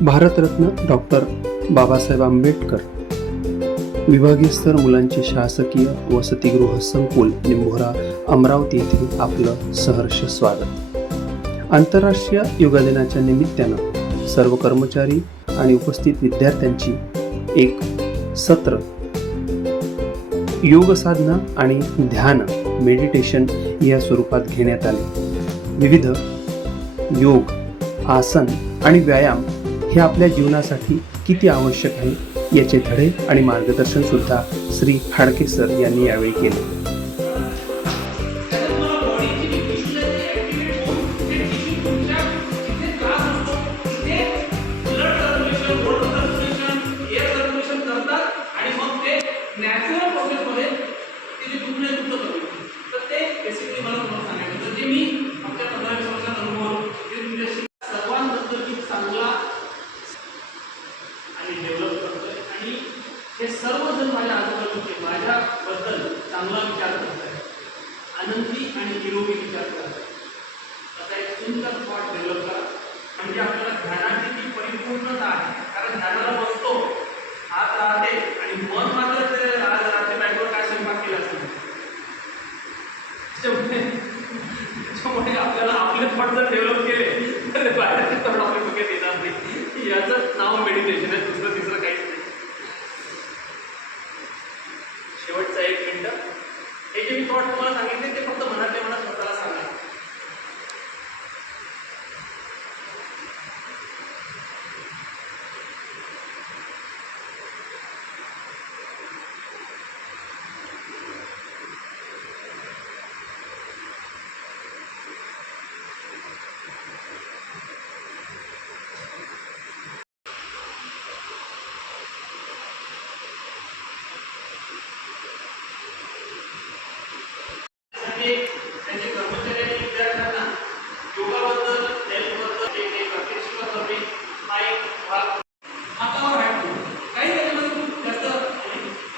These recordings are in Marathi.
भारतरत्न डॉक्टर बाबासाहेब आंबेडकर विभागीय स्तर मुलांचे शासकीय वसतिगृह संकुल निंभोरा अमरावती येथे आपलं सहर्ष स्वागत. आंतरराष्ट्रीय योगा दिनाच्या निमित्तानं सर्व कर्मचारी आणि उपस्थित विद्यार्थ्यांची एक सत्र योग साधना आणि ध्यान मेडिटेशन या स्वरूपात घेण्यात आले. विविध योग, आसन आणि व्यायाम हे आपल्या जीवनासाठी किती आवश्यक आहे याचे धडे आणि मार्गदर्शन सुद्धा श्री हाडके सर यांनी यावेळी केले. हे सर्वजण माझ्या आजूबाजूचे माझ्याबद्दल चांगला विचार करत आहेत, आनंदी आणि निरोगी विचार करत आहेत. असा एक सुंदर थॉट डेव्हलप करा, म्हणजे आपल्याला ध्यानाची जी परिपूर्णता आहे. कारण ध्यानाला बसतो, हात राहते आणि मन मात्र ते राहते बॅगवर काय स्वयंपाक केला असेल. त्याच्यामुळे आपल्याला आपले थॉट जर डेव्हलप केले तर बाहेरचे थॉट आपल्या डोक्यात येणार नाही. याचं नाव मेडिटेशन आहे, दुसरं तिसरं काहीच नाही. शेवटचा 1 मिनिट, हे जे मी थॉट तुम्हाला सांगितले ते फक्त मनातल्या मनात स्वतःला सांगा. त्यांचे कर्मचारी आणि विद्यार्थ्यांना योगाबद्दल, हेल्थबद्दल जे काही प्रत्यक्ष करणे हा एक भाग. हातावर हात ठेवून काही त्याच्यामध्ये खूप जास्त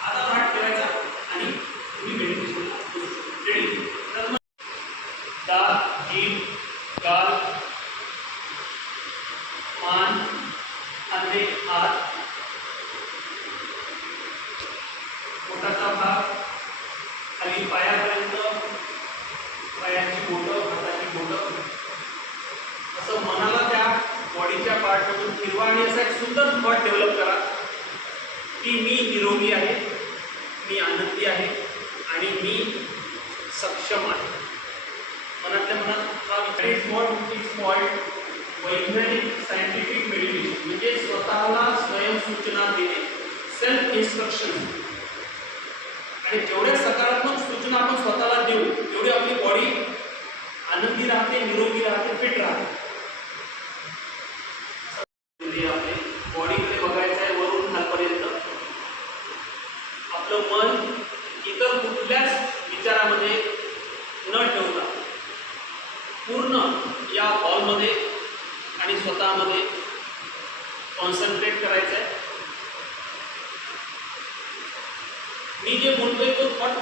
हातावर हात ठेवायचा आणि तुम्ही मेडिटेशनला रेडी. तर मग दात, जीभ, गाल, मान, खांदे, हात, पोटाचा भाग खाली पायापर्यंत, पायाची बोटं, हाताची बोटं, असं मनाला त्या बॉडीच्या पार्टमधून फिरवा आणि असा एक सुंदर थॉट डेव्हलप करा की मी निरोगी आहे, मी आनंदी आहे आणि मी सक्षम आहे. मनातल्या मनात हा विचार. वैज्ञानिक सायंटिफिक मेडिटेशन म्हणजे स्वतःला स्वयंसूचना देणे, सेल्फ इन्स्ट्रक्शन. आणि जेवढ्या सकारात्मक सूचना आपण स्वतःला देऊ तेवढी आपली बॉडी आनंदी राहते, निरोगी राहते, फिट राहते. आपले बॉडीकडे बघायचं आहे वरून खालपर्यंत. आपलं मन इतर कुठल्याच विचारामध्ये न ठेवता पूर्ण या हॉलमध्ये आणि स्वतःमध्ये कॉन्सन्ट्रेट करायचं आहे. मी जे बोलतोय तो थॉट